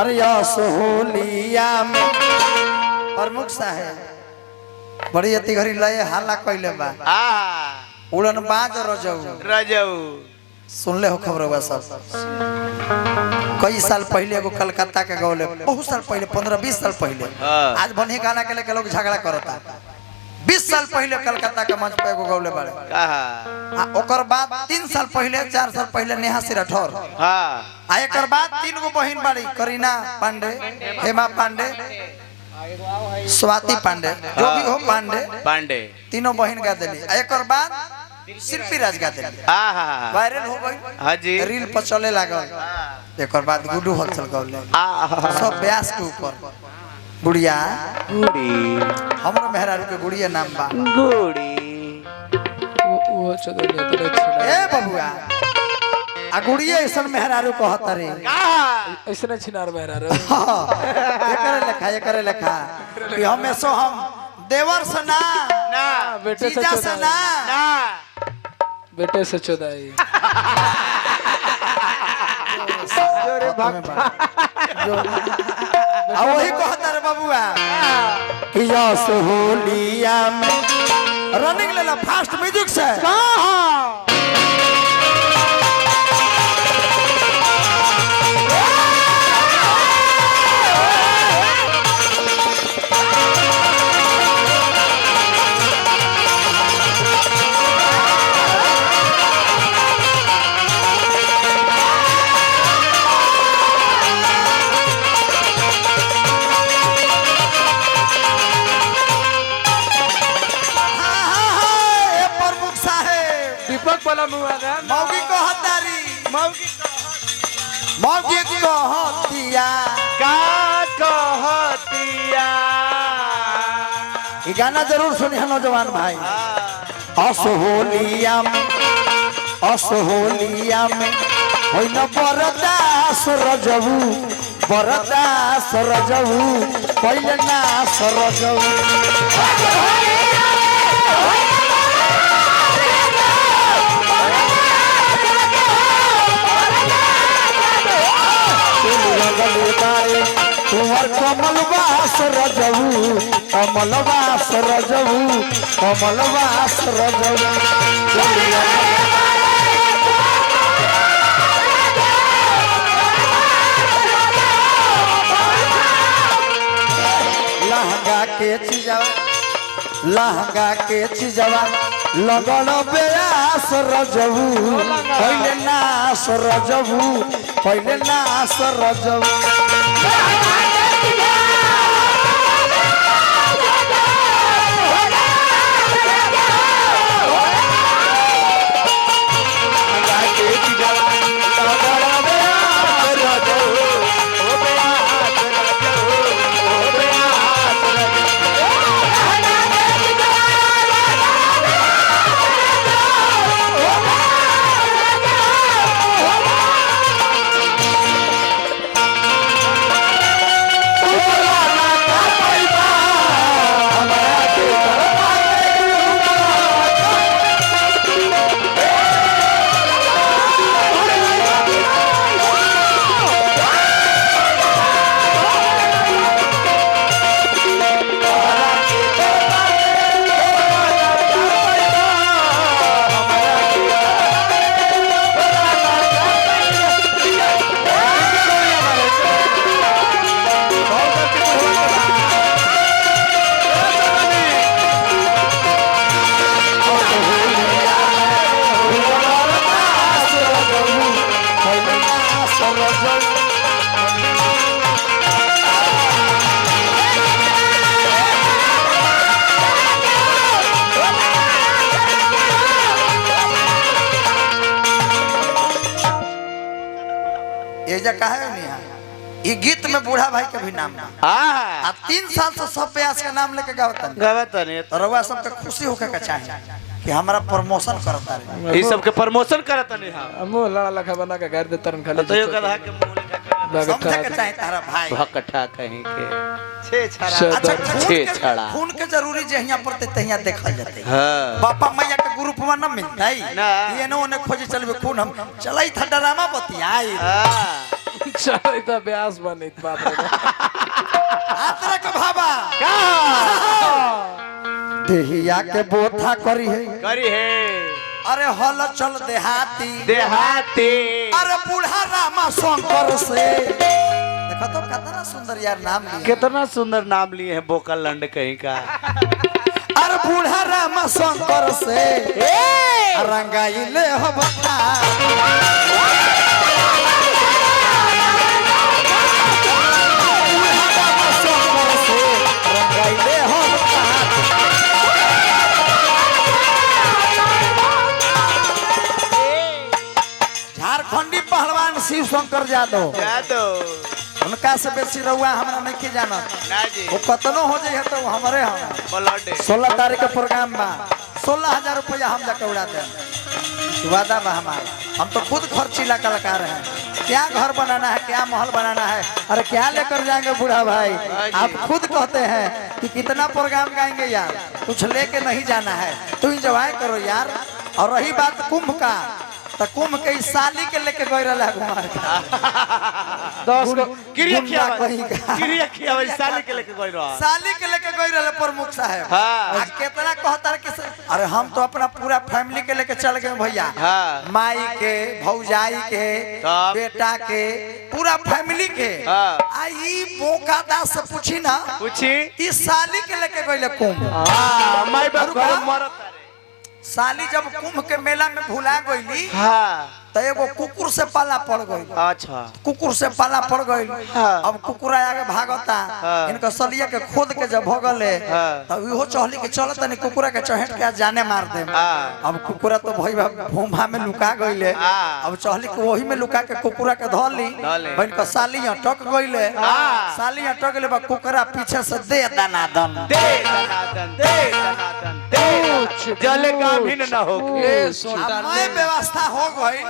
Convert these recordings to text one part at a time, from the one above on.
अरे सोहलिया में प्रमुख साहेब बड़ी अति घड़ी लय हाला कइले बा उड़न बाज रजऊ सुनले हो खबर हुआ सब कई साल पहले एगो कलकत्ता के गौले बहुत साल पहले 15-20 साल पहले आज बनी गाना के लेके लोग झगड़ा करता 20 साल पहले कलकत्ता के मंच पे एगो गौले बाड़े ओकर बाद 3 साल पहले 4 साल पहले नेहा सिराठौर आ एकर बाद 3 गो बहिन बाड़ी करीना पांडे हेमा पांडे स्वाति पांडे जो भी हो पांडे तीनों बहिन गा देली एकर बाद शिल्पी राज गा देली वायरल हो गई हां जी रील पर चले लागल एकर बाद गुड्डू हलचल गौले सब ब्यास के ऊपर गुड़िया हमरा मेहरारू के गुड़िया नाम बा गुड़ी वो चदले ए बबुआ आ गुड़िया ऐसन मेहरारू कहत रे ऐसने छिनार मेहरारू एकरे लेखा कि हमेशा हम देवर से ना बेटे से बेटे से चोदाई वही कहता रे बबुआ कि सोहलिया में रनिंग लेला फास्ट म्यूजिक से मौगी कहतारी मौगी कहतिया का कहतिया ये गाना जरूर सुनी है नौजवान भाई असोहलिया में होई न बरदास रजऊ पहिले ना सरजऊ तुम्हार कमल बास रजऊ लहंगा के चीजवा लगल बेयास रजऊ पहिले नास रजऊ ये गीत में बूढ़ा भाई के भी नाम आ 3 साल से सब प्यास का नाम लेके गावता नहीं तो रउआ सबके खुशी होके के चाहिए कि हमारा प्रमोशन करता रे ई सब के प्रमोशन करता नहीं हां मुंह लड़ा लखा बना के गाड़ दे तरन खाली तो यो गधा के मुंह लगा समझे के चाहिए तारा भाई भकठा कहीं के छे छड़ा खून के जरूरी जे यहां पर तहिया देखल जते हां बापा मैया के ग्रुप में न मिलतै ये न ओने खोजे चलबे खून हम चलाई था ड्रामा बतियाई चल इतना ब्यास बनी बाप रे आतरा के भाबा का देहिया के बोथा करी है अरे हल चल देहाती अरे बूढ़ा रामा शंकर से देखो तो कितना सुंदर यार नाम लिए कितना सुंदर नाम लिए हैं बोका लंड कहीं का। अरे बूढ़ा रामा शंकर से रंगाइले हो बता झारखंडी पहलवान शिव शंकर यादव उनका से बेसी रहुआ हमरा नहीं जाना वो कतनो हो जाए तो हमारे हम 16 तारीख के प्रोग्राम बा 16,000 रुपया हम जाके उड़ा दे वादा बा हमारा हम तो खुद खर्चीला कलाकार हैं क्या घर बनाना है क्या महल बनाना है अरे क्या लेकर जाएंगे बूढ़ा भाई आप खुद कहते हैं कि कितना प्रोग्राम गाएंगे यार कुछ लेके नहीं जाना है तो एंजॉय करो यार। और रही बात कुंभ का तो कुंभ के साली के लेके गई रहा घुमा 10 साली के लेके गई रहा प्रमुख साहब कितना कहता कि अरे हम तो अपना पूरा फैमिली के लेके चल गए भैया माई के भौजाई के बेटा के पूरा फैमिली के आई बोका दास से पूछी ना इस साली के लेके गई कुंभ साली जब कुंभ के मेला में भुला गई तो एगो कुकुर से पाला पड़ गई। अच्छा कुकुर से पाला पड़ गई अब कुकुरा आगे भागता इनका सलिया के खोद के जब भगले तब इहो चहली के चलत नहीं कुकुरा के चहेट के जाने मार दे। अब कुकुरा तो भाई भूमा में लुका गईले अब चहली के वही में लुका के कुकुरा के धली बन के साली अटक गईले साली अटक गईले बा कुकुरा पीछे से दे दनादन जले का भी न हो मैं व्यवस्था हो गई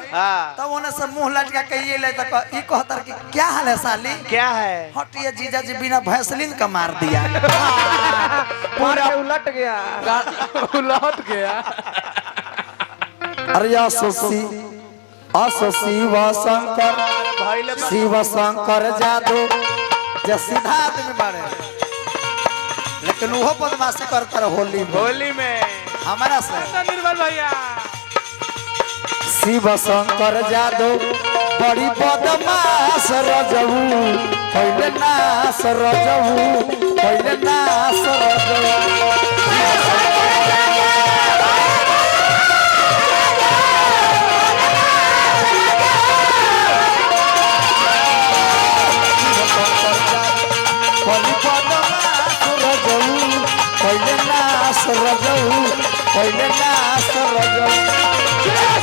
तब उन्हें से मुंह लटका के ये ले तक ई कहतर कि क्या हाल है साली क्या है हटिए जीजा जी बिना भैसलीन का मार दिया पूरा उलट गया उलट गया। अरे शिव शंकर जादू जे सीधा आदमी बारे लेकिन वो बदमाशी करता रहे होली में हमारा से निर्मल भैया शिव शंकर जादू बड़ी बदमाश रजऊ पहले नाश रजऊ पहले नाश रजऊ पहले नाश रजऊ पहले नाश रजऊ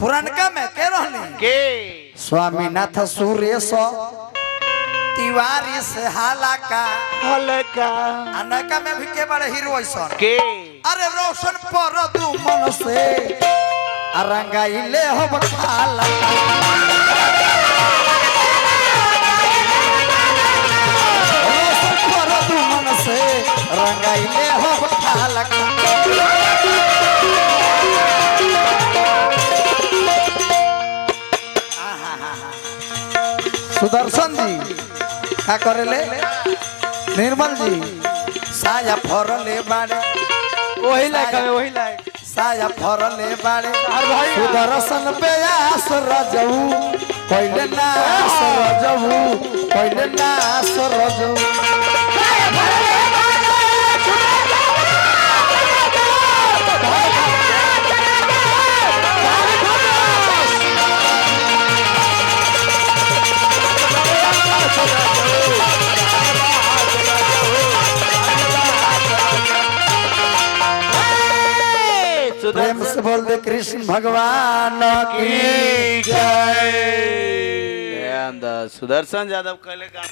पुरनका में के रहनी के स्वामीनाथ सुरेश तिवारी से हालाका अनका में भी के बड़े हीरो ऐसा के अरे रोशन पर दू मन से रंगाइले हो हालाका रोशन पर दू मन से रंगाइले हो हालाका सुदर्शन जी क्या करेले निर्मल जी साया फरले बाड़े वही लायक साया फरले बाड़े सुदर्शन बेयास रजऊ पहले नास रजऊ पहले ना सरजो प्रेम से बोल दे कृष्ण भगवान की जय। सुदर्शन यादव कहले का